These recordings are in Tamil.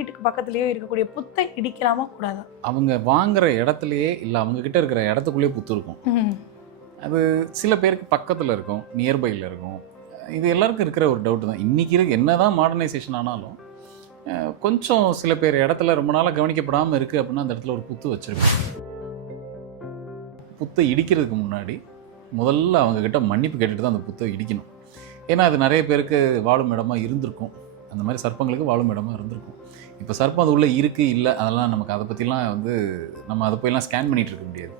வீட்டுக்கு பக்கத்துலயோ இருக்கக்கூடிய புத்தை இடிக்கலாமா கூடாதா? அவங்க வாங்குற இடத்துலையே இல்லை அவங்க கிட்ட இருக்கிற இடத்துக்குள்ளேயே புத்து இருக்கும். அது சில பேருக்கு பக்கத்தில் இருக்கும் நியர்பையில் இருக்கும். இது எல்லாருக்கும் இருக்கிற ஒரு டவுட் தான். இன்றைக்கி இருக்கு என்ன தான் மாடர்னைசேஷன் ஆனாலும் கொஞ்சம் சில பேர் இடத்துல ரொம்ப நாளாக கவனிக்கப்படாமல் இருக்குது அப்படின்னா அந்த இடத்துல ஒரு புத்து வச்சிருக்கும் புத்தை இடிக்கிறதுக்கு முன்னாடி முதல்ல அவங்க கிட்ட மன்னிப்பு கேட்டுட்டு தான் அந்த புத்தை இடிக்கணும். ஏன்னா அது நிறைய பேருக்கு வாழும் இடமா இருந்திருக்கும். அந்த மாதிரி சர்ப்பங்களுக்கு வாழும் இடமா இருந்திருக்கும். இப்போ சர்ப்பம் அது உள்ளே இருக்குது இல்லை அதெல்லாம் நமக்கு அதை பற்றிலாம் வந்து நம்ம அதை போயெல்லாம் ஸ்கேன் பண்ணிகிட்டு இருக்க முடியாது.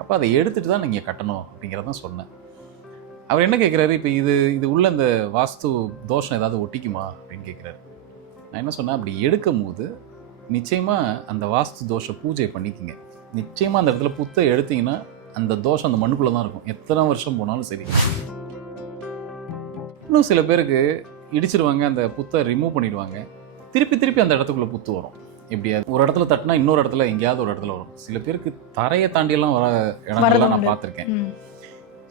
அப்போ அதை எடுத்துட்டு தான் நீங்கள் கட்டணும் அப்படிங்கிறதான் சொன்னேன். அவர் என்ன கேட்குறாரு இப்போ இது இது உள்ள இந்த வாஸ்து தோஷம் ஏதாவது ஒட்டிக்குமா அப்படின்னு கேட்குறாரு நான் என்ன சொன்னேன்? அப்படி எடுக்கும் போது நிச்சயமாக அந்த வாஸ்து தோஷ பூஜை பண்ணிக்கிங்க. நிச்சயமாக அந்த இடத்துல புத்தை எடுத்தீங்கன்னா அந்த தோஷம் அந்த மண்ணுக்குள்ளே தான் இருக்கும். எத்தனை வருஷம் போனாலும் சரி. இன்னும் சில பேருக்கு இடிச்சிருவாங்க அந்த புத்தை ரிமூவ் பண்ணிடுவாங்க. திருப்பி திருப்பி அந்த இடத்துக்குள்ள புத்து வரும். எப்படியாவது ஒரு இடத்துல தட்டினா இன்னொரு இடத்துல எங்கேயாவது ஒரு இடத்துல வரும். சில பேருக்கு தரையை தாண்டியெல்லாம் வர இடங்கள்லாம் நான். பார்த்துருக்கேன்.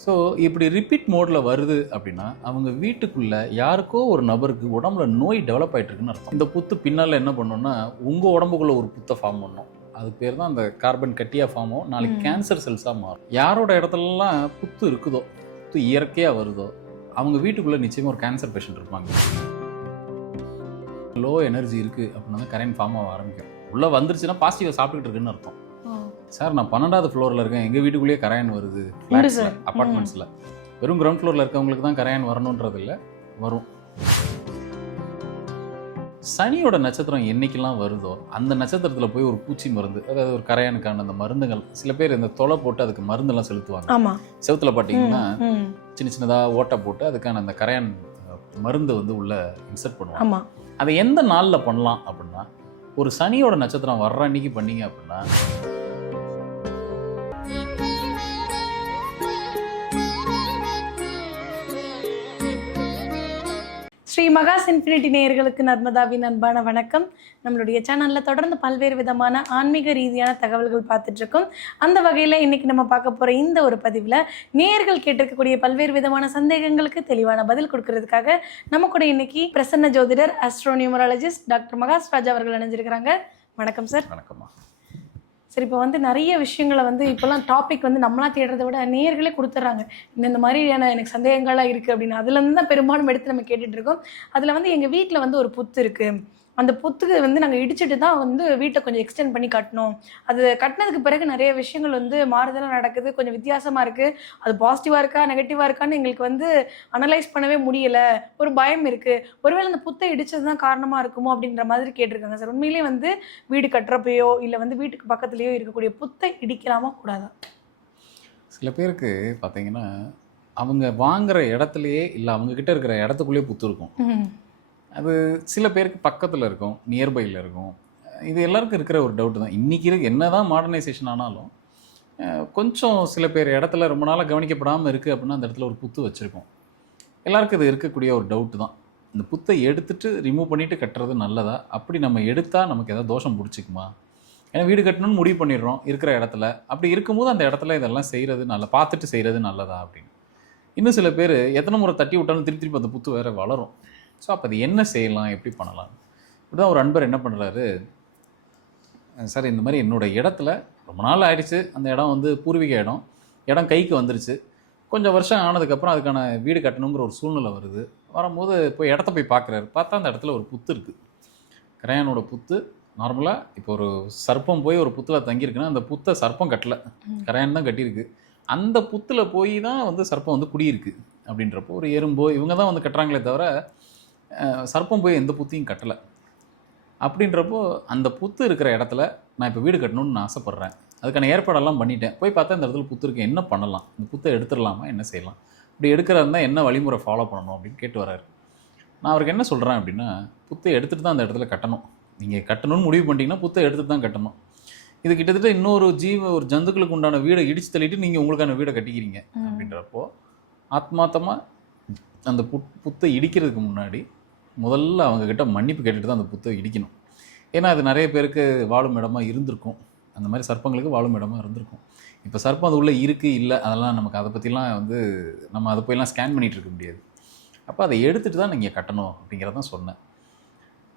ஸோ இப்படி ரிப்பீட் மோடில் வருது அப்படின்னா அவங்க வீட்டுக்குள்ள யாருக்கோ ஒரு நபருக்கு உடம்புல நோய் டெவலப் ஆயிட்டு இருக்குன்னு அர்த்தம். இந்த புத்து பின்னால் என்ன பண்ணோம்னா உங்கள் உடம்புக்குள்ள ஒரு புத்தை ஃபார்ம் பண்ணும். அது பேர் தான் அந்த கார்பன் கட்டியாக ஃபார்ம் ஆகும். நாளைக்கு. கேன்சர் செல்ஸாக மாறும். யாரோட இடத்துலலாம் புத்து இருக்குதோ புத்து இயற்கையாக வருதோ அவங்க வீட்டுக்குள்ளே நிச்சயமாக ஒரு கேன்சர் பேஷண்ட் இருப்பாங்க. லோ எனர்ஜி இருக்குது அப்படின்னா கரண்ட் ஃபார்ம் ஆக ஆரம்பிக்கும். உள்ளே வந்துருச்சுன்னா பாசிட்டிவாக சாப்பிட்டுட்டு இருக்குன்னு அர்த்தம். சார் நான் பன்னெண்டாவது ஃப்ளோரில் இருக்கேன். எங்கள் வீட்டுக்குள்ளேயே கரையான் வருது. அப்பார்ட்மெண்ட்ஸில் வெறும் கிரவுண்ட் ஃப்ளோரில் இருக்கவங்களுக்கு தான் கரையான் வரணுன்றது இல்லை வரும். சனியோட நட்சத்திரம் என்னைக்கெல்லாம் வருதோ அந்த நட்சத்திரத்தில் போய் ஒரு பூச்சி மருந்து அதாவது ஒரு கரையானுக்கான அந்த மருந்துகள் சில பேர் இந்த தொலை போட்டு அதுக்கு மருந்தெல்லாம் செலுத்துவாங்க. செவுத்துல பார்த்தீங்கன்னா. சின்ன சின்னதாக ஓட்டை போட்டு அதுக்கான அந்த கரையான் மருந்து வந்து உள்ள இன்சர்ட் பண்ணுவாங்க. ஆமா. அதை எந்த நாளில் பண்ணலாம் அப்படின்னா ஒரு சனியோட நட்சத்திரம் வர்ற அன்னைக்கு பண்ணீங்க அப்படின்னா மகாஸ் இன்ஃபினிட்டி நேயர்களுக்கு நர்மதாவின் அன்பான வணக்கம். நம்மளுடைய சேனலில் தொடர்ந்து பல்வேறு விதமான ஆன்மீக ரீதியான தகவல்கள் பார்த்துட்ருக்கோம் அந்த வகையில் இன்றைக்கி நம்ம பார்க்க போகிற இந்த ஒரு பதிவில் நேயர்கள் கேட்டிருக்கக்கூடிய பல்வேறு விதமான சந்தேகங்களுக்கு தெளிவான பதில் கொடுக்கறதுக்காக நம்ம கூட இன்னைக்கு பிரசன்ன ஜோதிடர் அஸ்ட்ரோனியூமராலஜிஸ்ட் டாக்டர் மகாஸ் ராஜா அவர்கள் இணைஞ்சிருக்கிறாங்க. வணக்கம் சார் வணக்கம்மா. சரி இப்போ வந்து நிறைய விஷயங்களை வந்து இப்போல்லாம் டாபிக் வந்து நம்மளா தேடுறதை விட நேர்களே கொடுத்துட்றாங்க. இந்த இந்த மாதிரியான எனக்கு சந்தேகங்களாக இருக்குது அப்படின்னு. அதுலேருந்து தான் பெரும்பாலும் எடுத்து நம்ம கேட்டுட்ருக்கோம் அதில் வந்து எங்கள் வீட்டில் வந்து ஒரு புத்து இருக்குது அந்த புத்துக்கு வந்து நாங்கள் இடிச்சிட்டு தான் வந்து வீட்டை கொஞ்சம் எக்ஸ்டெண்ட் பண்ணி கட்டணும். அது கட்டினதுக்கு பிறகு நிறைய விஷயங்கள் வந்து மாறுதலாக நடக்குது. கொஞ்சம் வித்தியாசமாக இருக்குது அது பாசிட்டிவாக இருக்கா நெகட்டிவாக இருக்கான்னு எங்களுக்கு வந்து அனலைஸ் பண்ணவே முடியல. ஒரு பயம் இருக்குது ஒருவேளை அந்த புத்தை இடிச்சது தான் காரணமாக இருக்குமோ அப்படின்ற மாதிரி கேட்டிருக்காங்க சார். உண்மையிலேயே வந்து வீடு கட்டுறப்பையோ இல்லை வந்து வீட்டுக்கு பக்கத்துலேயோ இருக்கக்கூடிய புத்தை இடிக்கலாமா கூடாதா. சில பேருக்கு பார்த்தீங்கன்னா அவங்க வாங்குற இடத்துலையே இல்லை அவங்க கிட்ட இருக்கிற இடத்துக்குள்ளேயே புத்து இருக்கும். அது சில பேருக்கு பக்கத்தில் இருக்கும் நியர்பையில் இருக்கும். இது எல்லாருக்கும் இருக்கிற ஒரு டவுட் தான். இன்றைக்கி இருக்கு என்ன தான் மாடர்னைசேஷன் ஆனாலும் கொஞ்சம் சில பேர் இடத்துல ரொம்ப நாளாக கவனிக்கப்படாமல் இருக்குது அப்படின்னா அந்த இடத்துல ஒரு புத்து வச்சுருக்கோம். எல்லாருக்கும் இது இருக்கக்கூடிய ஒரு டவுட்டு தான். இந்த புத்தை எடுத்துட்டு ரிமூவ் பண்ணிவிட்டு கட்டுறது நல்லதா? அப்படி நம்ம எடுத்தால் நமக்கு எதாவது தோஷம் பிடிச்சிக்குமா? ஏன்னா வீடு கட்டணும்னு முடிவு பண்ணிடுறோம் இருக்கிற இடத்துல. அப்படி இருக்கும்போது அந்த இடத்துல இதெல்லாம் செய்கிறது நல்ல பார்த்துட்டு செய்கிறது நல்லதா அப்படின்னு. இன்னும் சில பேர் எத்தனை முறை தட்டி விட்டாலும் திருப்பி திருப்பி அந்த புத்து வேறு வளரும். ஸோ அப்போ அது என்ன செய்யலாம்? எப்படி பண்ணலாம்? இப்படிதான் ஒரு அன்பர் என்ன பண்ணுறாரு சார் இந்த மாதிரி என்னோட இடத்துல ரொம்ப நாள் ஆயிடுச்சு. அந்த இடம் வந்து பூர்வீக இடம். இடம் கைக்கு வந்துருச்சு. கொஞ்சம் வருஷம் ஆனதுக்கப்புறம் அதுக்கான வீடு கட்டணுங்கிற ஒரு சூழ்நிலை வருது. வரும்போது போய் இடத்த போய் பார்க்குறாரு. பார்த்தா அந்த இடத்துல ஒரு புத்து இருக்குது கரையானோட புத்து. நார்மலாக இப்போ ஒரு சர்ப்பம் போய் ஒரு புத்தில் தங்கியிருக்குன்னா அந்த புத்தை சர்ப்பம் கட்டல. கரையான் தான் கட்டியிருக்கு. அந்த புத்தில் போய் தான் வந்து சர்ப்பம் வந்து குடியிருக்கு. அப்படின்றப்போ ஒரு எறும்போ இவங்க தான் வந்து கட்டுறாங்களே தவிர சர்ப்பம் போய் எந்த புத்தையும் கட்டலை. அப்படின்றப்போ அந்த புத்து இருக்கிற இடத்துல நான் இப்போ வீடு கட்டணும்னு நான் ஆசைப்பட்றேன். அதுக்கான ஏற்பாடெல்லாம் பண்ணிட்டேன். போய் பார்த்தா இந்த இடத்துல புத்து இருக்கு. என்ன பண்ணலாம்? இந்த புத்தை எடுத்துடலாமா? என்ன செய்யலாம்? இப்படி எடுக்கிறதா இருந்தால் என்ன வழிமுறை ஃபாலோ பண்ணணும் அப்படின்னு கேட்டு வராரு நான் அவருக்கு என்ன சொல்கிறேன் அப்படின்னா புத்தை எடுத்துகிட்டு தான் அந்த இடத்துல கட்டணும். நீங்கள் கட்டணும்னு முடிவு பண்ணிட்டீங்கன்னா புத்தை எடுத்துட்டு தான் கட்டணும். இது கிட்டத்தட்ட இன்னொரு ஜீவ ஒரு ஜந்துக்களுக்கு உண்டான வீடை இடிச்சு தள்ளிட்டு நீங்கள் உங்களுக்கான வீடை கட்டிக்கிறீங்க. அப்படின்றப்போ ஆத்மாத்தமாக அந்த புத் புத்தை இடிக்கிறதுக்கு முன்னாடி முதல்ல அவங்கக்கிட்ட மன்னிப்பு கேட்டுட்டு தான் அந்த புத்தை இடிக்கணும். ஏன்னா அது நிறைய பேருக்கு வாழும் இடமா இருந்திருக்கும். அந்த மாதிரி சர்ப்பங்களுக்கு வாழும் இடமா இருந்திருக்கும். இப்போ சர்ப்பம் அது உள்ளே இருக்குது இல்லை அதெல்லாம் நமக்கு அதை பற்றிலாம் வந்து நம்ம அதை போயெல்லாம் ஸ்கேன் பண்ணிகிட்டு இருக்க முடியாது. அப்போ அதை எடுத்துட்டு தான் நீங்கள் கட்டணும் அப்படிங்கிறதான் சொன்னேன்.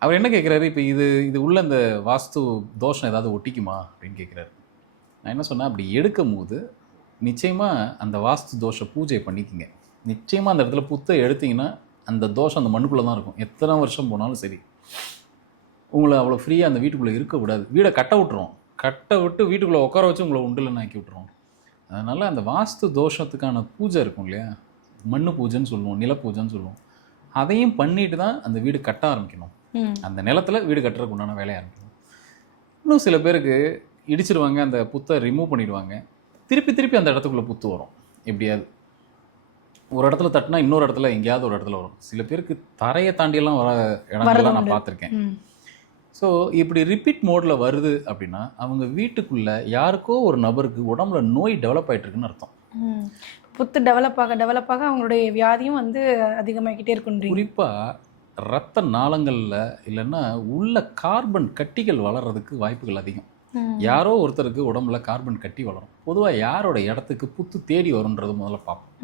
அவர் என்ன கேட்குறாரு இப்போ இது இது உள்ள இந்த வாஸ்து தோஷம் ஏதாவது ஒட்டிக்குமா அப்படின்னு கேட்குறாரு நான் என்ன சொன்னேன்? அப்படி எடுக்கும் போது நிச்சயமாக அந்த வாஸ்து தோஷ பூஜை பண்ணிக்கிங்க. நிச்சயமாக அந்த இடத்துல புத்தை எடுத்தீங்கன்னா அந்த தோஷம் அந்த மண்ணுக்குள்ளே தான் இருக்கும். எத்தனை வருஷம் போனாலும் சரி. உங்களை அவ்வளோ ஃப்ரீயாக அந்த வீட்டுக்குள்ளே இருக்கக்கூடாது வீடை கட்ட விட்டுரும். கட்ட விட்டு வீட்டுக்குள்ளே உட்கார வச்சு உங்களை உண்டுலன்னு ஆக்கி விட்டுரும். அதனால் அந்த வாஸ்து தோஷத்துக்கான பூஜை இருக்கும் இல்லையா? மண்ணு பூஜைன்னு சொல்லுவோம் நில பூஜைன்னு சொல்லுவோம். அதையும் பண்ணிட்டு தான் அந்த வீடு கட்ட ஆரம்பிக்கணும். அந்த நிலத்துல வீடு கட்டுறதுக்கு உண்டான வேலையை ஆரம்பிக்கணும் இன்னும் சில பேருக்கு இடிச்சிருவாங்க அந்த புத்தை ரிமூவ் பண்ணிடுவாங்க. திருப்பி திருப்பி அந்த இடத்துக்குள்ள புத்து வரும். எப்படியாவது ஒரு இடத்துல தட்டினா இன்னொரு இடத்துல எங்கேயாவது ஒரு இடத்துல வரும் சில பேருக்கு தரையை தாண்டியெல்லாம் வர இடங்கள்லாம் நான். பார்த்துருக்கேன் ஸோ இப்படி ரிப்பீட் மோடில் வருது அப்படின்னா அவங்க வீட்டுக்குள்ள யாருக்கோ ஒரு நபருக்கு உடம்புல நோய் டெவலப் ஆயிட்டு இருக்குன்னு அர்த்தம். புத்து டெவலப் ஆக டெவலப் ஆக அவங்களுடைய வியாதியும் வந்து அதிகமாகிக்கிட்டே இருக்குன்றீங்க குறிப்பாக ரத்த நாளங்களில் இல்லைன்னா உள்ள கார்பன் கட்டிகள் வளர்றதுக்கு வாய்ப்புகள் அதிகம். யாரோ ஒருத்தருக்கு உடம்புல கார்பன் கட்டி வளரும் பொதுவாக யாரோட இடத்துக்கு புத்து தேடி வரும்ன்றது முதல்ல பார்ப்போம்.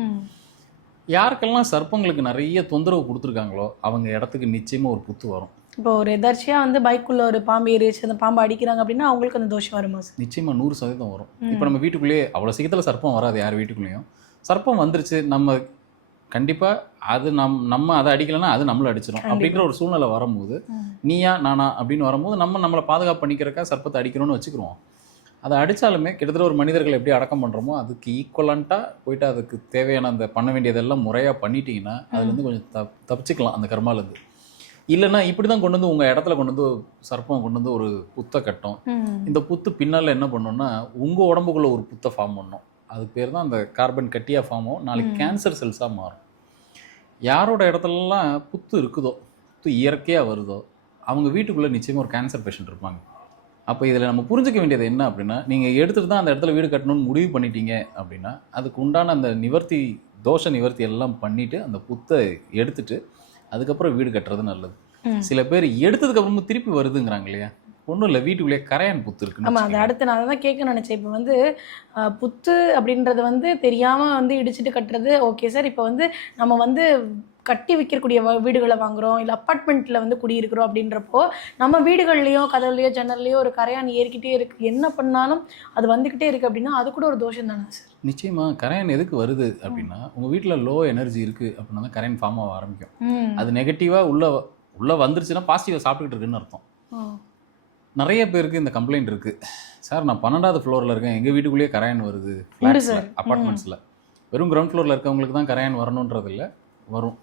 யாருக்கெல்லாம் சர்ப்பங்களுக்கு நிறைய தொந்தரவு கொடுத்துருக்காங்களோ அவங்க இடத்துக்கு நிச்சயமாக ஒரு புத்து வரும் இப்போ ஒரு எதர்ச்சியா வந்து பைக்குள்ள ஒரு பாம்பு ஏறிச்சு அந்த பாம்பு அடிக்கிறாங்க அப்படின்னா அவங்களுக்கு அந்த தோஷம் வருமா சார் நிச்சயமாக நூறு சதவீதம் வரும். இப்போ நம்ம வீட்டுக்குள்ளேயே அவ்வளோ சீக்கிரத்தில் சர்ப்பம் வராது யார் வீட்டுக்குள்ளேயும் சர்ப்பம் வந்துருச்சு நம்ம கண்டிப்பாக அது நம் நம்ம அதை அடிக்கலைன்னா அது நம்மளை அடிச்சிடும். அப்படின்ற ஒரு சூழ்நிலை வரும்போது. நீயா நானா அப்படின்னு வரும்போது நம்ம நம்மளை பாதுகாப்பு பண்ணிக்கிறக்கா சர்ப்பத்தை அடிக்கிறோம்னு வச்சுக்கிறோம் அதை அடித்தாலுமே கிட்டத்தட்ட ஒரு மனிதர்கள் எப்படி அடக்கம் பண்ணுறோமோ அதுக்கு ஈக்குவலண்ட்டாக போயிட்டு அதுக்கு தேவையான அந்த பண்ண வேண்டியதெல்லாம் முறையாக பண்ணிட்டீங்கன்னா அதுலேருந்து கொஞ்சம் தப் தப்பிச்சுக்கலாம் அந்த கர்மாலேருந்து. இல்லைன்னா இப்படி தான் கொண்டு வந்து உங்கள் இடத்துல கொண்டு வந்து சர்ப்பம் கொண்டு வந்து ஒரு புத்தை கட்டும். இந்த புத்து பின்னால் என்ன பண்ணும்னா உங்கள் உடம்புக்குள்ள ஒரு புத்தை ஃபார்ம் பண்ணும். அதுக்கு பேர் தான் அந்த கார்பன் கட்டியாக ஃபார்ம் ஆகும். நாளைக்கு. கேன்சர் செல்ஸாக மாறும். யாரோட இடத்துலலாம் புத்து இருக்குதோ புத்து இயற்கையாக வருதோ அவங்க வீட்டுக்குள்ளே நிச்சயமாக ஒரு கேன்சர் பேஷண்ட் இருப்பாங்க. அப்போ இதில் நம்ம புரிஞ்சுக்க வேண்டியது என்ன அப்படின்னா நீங்கள் எடுத்துகிட்டு தான் அந்த இடத்துல வீடு கட்டணும்னு முடிவு பண்ணிட்டீங்க அப்படின்னா அதுக்கு உண்டான அந்த நிவர்த்தி தோஷ நிவர்த்தி எல்லாம் பண்ணிவிட்டு அந்த புத்தை எடுத்துட்டு அதுக்கப்புறம் வீடு கட்டுறது நல்லது. சில பேர் எடுத்ததுக்கு அப்புறமா திருப்பி வருதுங்கிறாங்க இல்லையா ஒன்றும் இல்லை வீட்டுக்குள்ளேயே கரையான் புத்து இருக்குன்னு ஆமா அது. அடுத்து நான் தான் கேட்க நினைச்சேன் இப்போ வந்து புத்து அப்படின்றது வந்து தெரியாம வந்து இடிச்சிட்டு கட்டுறது ஓகே சார் இப்போ வந்து நம்ம வந்து கட்டி விற்கக்கூடிய வ- வீடுகளை வாங்குறோம் இல்லை அப்பார்ட்மெண்ட்டில் வந்து குடியிருக்கிறோம் அப்படின்றப்போ நம்ம வீடுகள்லையோ கதவுலையோ ஜன்னல்லையோ ஒரு கரையான் ஏறிக்கிட்டே இருக்கு. என்ன பண்ணாலும் அது வந்துக்கிட்டே இருக்கு அப்படின்னா அது கூட ஒரு தோஷம் தானே சார்? நிச்சயமா. கரையான் எதுக்கு வருது அப்படின்னா உங்க வீட்டில் லோ எனர்ஜி இருக்கு அப்படின்னா தான் கரையான் ஃபார்ம் ஆக ஆரம்பிக்கும். அது நெகட்டிவாக உள்ள உள்ள வந்துருச்சுன்னா பாசிட்டிவாக சாப்பிட்டுக்கிட்டு இருக்குன்னு அர்த்தம். நிறைய பேருக்கு இந்த கம்ப்ளைண்ட் இருக்கு. சார் நான் பன்னெண்டாவது ஃப்ளோரில் இருக்கேன். எங்கள் வீட்டுக்குள்ளேயே கரையான் வருது. அப்பார்ட்மெண்ட்ஸில் வெறும் கிரவுண்ட் ஃப்ளோரில் இருக்கவங்களுக்கு தான் கரையான் வரணுன்றது இல்லை வரும்.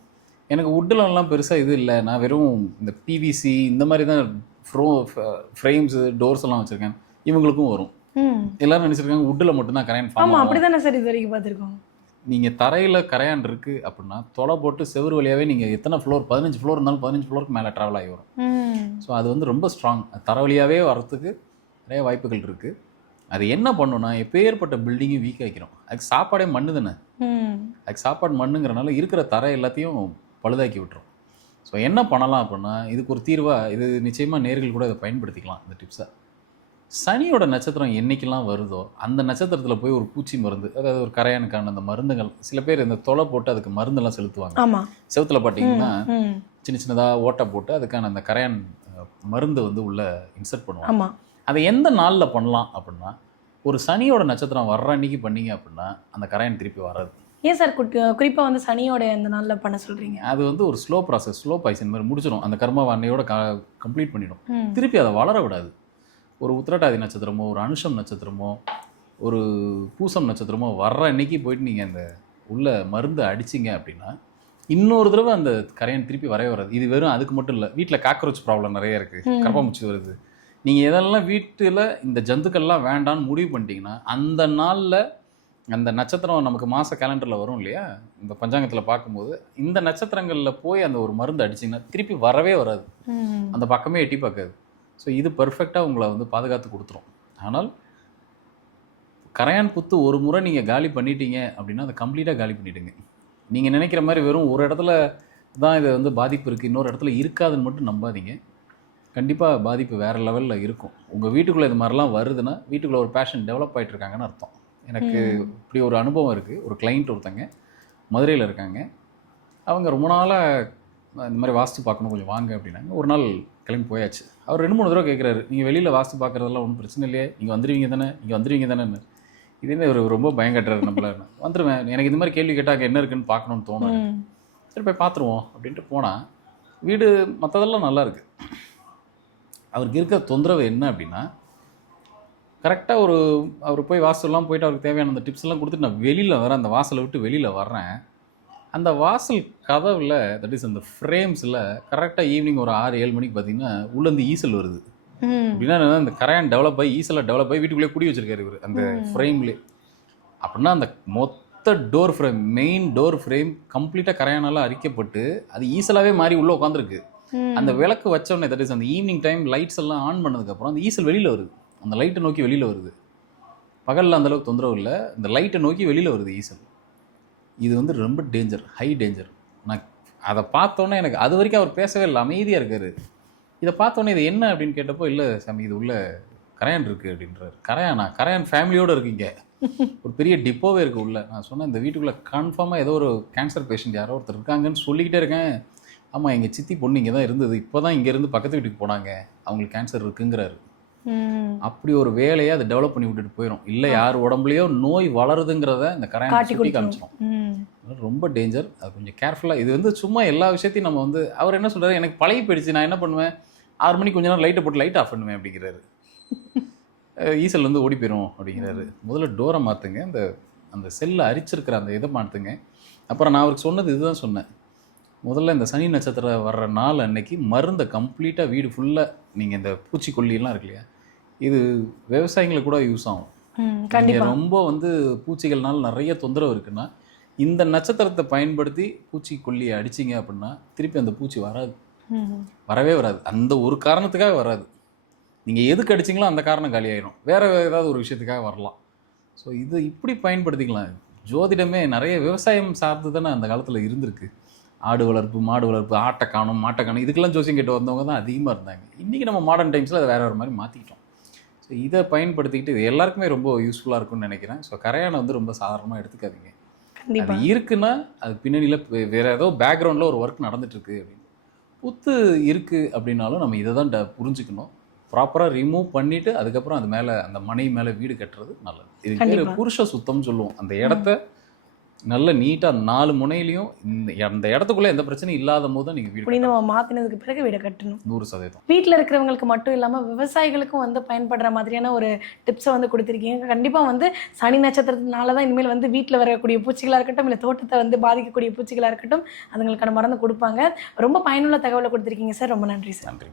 எனக்கு வுட்டிலலாம் பெருசாக இது இல்லை. நான் வெறும் இந்த பிவிசி இந்த மாதிரி தான் ஃப்ரோ ஃப்ரேம்ஸு டோர்ஸ் எல்லாம் வச்சுருக்கேன். இவங்களுக்கும் வரும். எல்லாரும் நினச்சிருக்காங்க வுட்டில் மட்டும்தான் கரையான் ஃபார்ம் அப்படிதானே சார் இது வரைக்கும் பார்த்துருக்கோம். நீங்கள் தரையில் கரையான் இருக்குது அப்படின்னா தொலை போட்டு செவுரு வழியாகவே நீங்கள் எத்தனை ஃப்ளோர் பதினஞ்சு ஃப்ளோர் இருந்தாலும் பதினஞ்சு ஃப்ளோருக்கு மேலே ட்ராவல் ஆகி வரும். ஸோ அது வந்து ரொம்ப ஸ்ட்ராங் தரை வழியாகவே வரத்துக்கு நிறைய வாய்ப்புகள் இருக்குது அது என்ன பண்ணுன்னா எப்பேற்பட்ட பில்டிங்கும் வீக் ஆக்கிரும் அதுக்கு சாப்பாடே மண்ணு தானே. அதுக்கு சாப்பாடு மண்ணுங்கிறனால இருக்கிற தரை எல்லாத்தையும் பழுதாக்கி விட்டுரும். ஸோ என்ன பண்ணலாம் அப்படின்னா இதுக்கு ஒரு தீர்வாக இது நிச்சயமாக நேர்கள் கூட இதை பயன்படுத்திக்கலாம் இந்த டிப்ஸை சனியோட நட்சத்திரம் என்னைக்கெல்லாம் வருதோ அந்த நட்சத்திரத்தில் போய் ஒரு பூச்சி மருந்து அதாவது ஒரு கரையானுக்கான அந்த மருந்துகள் சில பேர் இந்த தொலை போட்டு அதுக்கு மருந்தெல்லாம் செலுத்துவாங்க. செவுத்துல பார்த்தீங்கன்னா சின்ன சின்னதாக ஓட்டை போட்டு அதுக்கான அந்த கரையான் மருந்து வந்து உள்ள இன்சர்ட் பண்ணுவாங்க. அதை எந்த நாளில் பண்ணலாம் அப்படின்னா ஒரு சனியோட நட்சத்திரம் வர்ற அன்னைக்கு பண்ணீங்க அப்படின்னா அந்த கரையான் திருப்பி வராது. ஏன் சார் குறிப்பாக வந்து சனியோட அந்த நாளில் பண்ண சொல்றீங்க? அது வந்து ஒரு ஸ்லோ ப்ராசஸ் ஸ்லோ பாய்சன் மாதிரி முடிச்சிடும் அந்த கர்ம அன்னையோட கம்ப்ளீட் பண்ணிடும். திருப்பி அதை வளர விடாது ஒரு உத்திரட்டாதி நட்சத்திரமோ ஒரு அனுஷம் நட்சத்திரமோ ஒரு பூசம் நட்சத்திரமோ வர்ற அன்னைக்கு போயிட்டு நீங்கள் அந்த உள்ள மருந்து அடிச்சிங்க அப்படின்னா இன்னொரு தடவை அந்த கரையான் திருப்பி வரவே வராது இது வெறும் அதுக்கு மட்டும் இல்லை வீட்டில் காக்ரோச் ப்ராப்ளம் நிறைய இருக்குது. கரப்பாம்பூச்சி வருது நீங்கள் எதெல்லாம் வீட்டில் இந்த ஜந்துக்கள்லாம் வேண்டான்னு முடிவு பண்ணிட்டீங்கன்னா அந்த நாளில் அந்த நட்சத்திரம் நமக்கு மாத கேலண்டரில் வரும் இல்லையா? இந்த பஞ்சாங்கத்தில் பார்க்கும்போது இந்த நட்சத்திரங்களில் போய் அந்த ஒரு மருந்து அடிச்சிங்கன்னா திருப்பி வரவே வராது. அந்த பக்கமே எட்டி பார்க்காது. ஸோ இது பர்ஃபெக்டாக உங்களை வந்து பாதுகாத்து கொடுத்துரும். ஆனால் கரையான் புத்து ஒரு முறை நீங்கள் காலி பண்ணிட்டீங்க அப்படின்னா அதை கம்ப்ளீட்டாக காலி பண்ணிவிடுங்க நீங்கள் நினைக்கிற மாதிரி வெறும் ஒரு இடத்துல தான் இது வந்து பாதிப்பு இருக்குது இன்னொரு இடத்துல இருக்காதுன்னு மட்டும் நம்பாதீங்க. கண்டிப்பாக பாதிப்பு வேறு லெவலில் இருக்கும். உங்கள் வீட்டுக்குள்ளே இது மாதிரிலாம் வருதுன்னா வீட்டுக்குள்ளே ஒரு பேஷன் டெவலப் ஆயிட்டு இருக்காங்கன்னு அர்த்தம். எனக்கு. இப்படி ஒரு அனுபவம் இருக்குது ஒரு கிளைண்ட் ஒருத்தங்க மதுரையில் இருக்காங்க. அவங்க ரொம்ப நாளாக இந்த மாதிரி வாஸ்து பார்க்கணும் கொஞ்சம் வாங்க அப்படின்னாங்க. ஒரு நாள் கிளம்பி போயாச்சு. அவர் ரெண்டு மூணு தடவை கேட்குறாரு நீங்கள் வெளியில் வாஸ்து பார்க்குறதெல்லாம் ஒன்றும் பிரச்சனை இல்லையே. நீங்கள் வந்துடுவீங்க தானே? நீங்கள் வந்துடுவீங்க தானே இது என்ன இவர் ரொம்ப பயங்கட்டுறாரு நம்மள. வந்துடுவேன் எனக்கு இந்த மாதிரி கேள்வி கேட்டால் என்ன இருக்குன்னு பார்க்கணும்னு தோணும். சரி போய் பார்த்துருவோம் அப்படின்ட்டு போனால் வீடு மற்றதெல்லாம் நல்லா இருக்கு. அவருக்கு இருக்கிற தொந்தரவு என்ன அப்படின்னா கரெக்டாக ஒரு அவர் போய் வாசல்லாம் போயிட்டு அவருக்கு தேவையான அந்த டிப்ஸ் எல்லாம் கொடுத்துட்டு நான் வெளியில் வரேன் அந்த வாசலை விட்டு வெளியில் வர்றேன். அந்த வாசல் கதவில் தட் இஸ் அந்த ஃப்ரேம்ஸில் கரெக்டாக ஈவினிங் ஒரு ஆறு ஏழு மணிக்கு பார்த்தீங்கன்னா உள்ளேருந்து ஈசல் வருது. அப்படின்னா இந்த கரையான் டெவலப் ஆகி ஈசலாக டெவலப் ஆகி வீட்டுக்குள்ளே குடி வச்சிருக்காரு இவர் அந்த ஃப்ரேம்லேயே அப்படின்னா அந்த மொத்த door frame main door frame கம்ப்ளீட்டாக கரையானால அரிக்கப்பட்டு அது ஈசலாகவே மாறி உள்ளே உட்காந்துருக்கு. அந்த விளக்கு வச்சோடனே தட் இஸ் அந்த ஈவினிங் டைம் லைட்ஸ் எல்லாம் ஆன் பண்ணதுக்கப்புறம் அந்த ஈசல் வெளியில் வருது. அந்த லைட்டை நோக்கி வெளியில் வருது. பகலில் அந்த அளவுக்கு தொந்தரவு இல்லை. இந்த லைட்டை நோக்கி வெளியில் வருது ஈசல். இது வந்து ரொம்ப டேஞ்சர் ஹை டேஞ்சர் நான் அதை பார்த்தோன்னே எனக்கு அது வரைக்கும் அவர் பேசவே இல்லை அமைதியாக இருக்காரு. இதை பார்த்தோன்னே இது என்ன அப்படின்னு கேட்டப்போ இல்லை சாமி இது உள்ள கரையான் இருக்குது அப்படின்றாரு. கரையானா? கரையான் ஃபேமிலியோடு இருக்கீங்க ஒரு பெரிய டிப்போவே இருக்குது உள்ள. நான் சொன்னேன் இந்த வீட்டுக்குள்ளே கன்ஃபார்மாக ஏதோ ஒரு கேன்சர் பேஷண்ட் யாரோ ஒருத்தர் இருக்காங்கன்னு சொல்லிக்கிட்டே இருக்கேன். ஆமாம் எங்கள் சித்தி பொண்ணு இங்கே தான் இருந்தது. இப்போ தான் இங்கேருந்து பக்கத்து வீட்டுக்கு போனாங்க. அவங்களுக்கு கேன்சர் இருக்குங்கிறாரு. அப்படி ஒரு வேலையை அதை டெவலப் பண்ணி விட்டுட்டு போயிடும் இல்லை யார் உடம்புலையோ நோய் வளருதுங்கிறத இந்த கரையான் சுட்டி. காமிச்சிடும் ரொம்ப டேஞ்சர் அது கொஞ்சம் கேர்ஃபுல்லாக இது வந்து சும்மா எல்லா விஷயத்தையும் நம்ம வந்து அவர் என்ன சொல்றாரு? எனக்கு பழகி போயிடுச்சு நான் என்ன பண்ணுவேன்? ஆறு மணிக்கு கொஞ்ச நேரம் லைட்டை போட்டு லைட் ஆஃப் பண்ணுவேன் அப்படிங்கிறாரு. ஈசல் வந்து ஓடி போயிடும் அப்படிங்கிறாரு. முதல்ல டோரை மாற்றுங்க இந்த அந்த செல்லை அரிச்சிருக்கிற அந்த இதை மாற்றுங்க அப்புறம் நான் அவருக்கு சொன்னது இதுதான் சொன்னேன். முதல்ல இந்த சனி நட்சத்திரம் வர்ற நாள் அன்னைக்கு மருந்தை கம்ப்ளீட்டாக வீடு ஃபுல்லாக நீங்கள் இந்த பூச்சிக்கொல்லியெல்லாம் இருக்கு இல்லையா? இது விவசாயிங்களுக்கு கூட யூஸ் ஆகும். ம். நீங்க கண்டிப்பா. ரொம்ப வந்து பூச்சிகள்னால நிறைய தொந்தரவு இருக்குன்னா இந்த நட்சத்திரத்தை பயன்படுத்தி பூச்சிக்கொல்லியை அடிச்சீங்க அப்படின்னா திருப்பி அந்த பூச்சி வராது. வரவே வராது. அந்த ஒரு காரணத்துக்காக வராது. நீங்கள் எதுக்கு அடிச்சீங்களோ அந்த காரணம் காலியாயிடும் வேற ஏதாவது ஒரு விஷயத்துக்காக வரலாம். ஸோ இது இப்படி பயன்படுத்திக்கலாம். ஜோதிடமே நிறைய விவசாயம் சார்ந்து தானே அந்த காலத்தில் இருந்திருக்கு. ஆடு வளர்ப்பு மாடு வளர்ப்பு ஆட்டை காணும் மாட்டை காணும் இதுக்கெல்லாம் ஜோசியம் கேட்டு வந்தவங்க தான் அதிகமாக இருந்தாங்க. இன்றைக்கி நம்ம மாடர்ன் டைம்ஸில் அதை வேற ஒரு மாதிரி மாற்றிக்கிட்டோம் ஸோ இதை பயன்படுத்திக்கிட்டு இது எல்லாருக்குமே ரொம்ப யூஸ்ஃபுல்லாக இருக்கும்னு நினைக்கிறேன். ஸோ கரையானை வந்து ரொம்ப சாதாரணமாக எடுத்துக்காதீங்க. அது இருக்குன்னா அது பின்னணியில் வேற ஏதோ பேக்ரவுண்டில் ஒரு ஒர்க் நடந்துட்டு இருக்கு அப்படின்னு. புத்து இருக்கு அப்படின்னாலும் நம்ம இதை தான் ட- புரிஞ்சுக்கணும். ப்ராப்பராக ரிமூவ் பண்ணிட்டு அதுக்கப்புறம் அது மேலே அந்த மனை மேலே வீடு கட்டுறது நல்லது. இது. புருஷ சுத்தம் சொல்லுவோம். அந்த இடத்த நல்ல நீட்டாக நாலு முனையிலையும் இந்த அந்த இடத்துக்குள்ளே எந்த பிரச்சனையும் இல்லாத போது தான் நீங்கள் வீடு. நம்ம மாத்தினதுக்கு பிறகு வீடை கட்டணும். நூறு சதவீதம். வீட்டில் இருக்கிறவங்களுக்கு மட்டும் இல்லாமல் விவசாயிகளுக்கும் வந்து பயன்படுற மாதிரியான ஒரு டிப்ஸை வந்து கொடுத்துருக்கீங்க. கண்டிப்பாக வந்து சனி நட்சத்திரத்தினால தான் இனிமேல் வந்து வீட்டில் வரக்கூடிய பூச்சிகளாக இருக்கட்டும் இல்லை தோட்டத்தை வந்து பாதிக்கக்கூடிய பூச்சிகளாக இருக்கட்டும் அதுங்களுக்கான மருந்து கொடுப்பாங்க. ரொம்ப பயனுள்ள தகவலை கொடுத்துருக்கீங்க சார். ரொம்ப நன்றி சார். நன்றி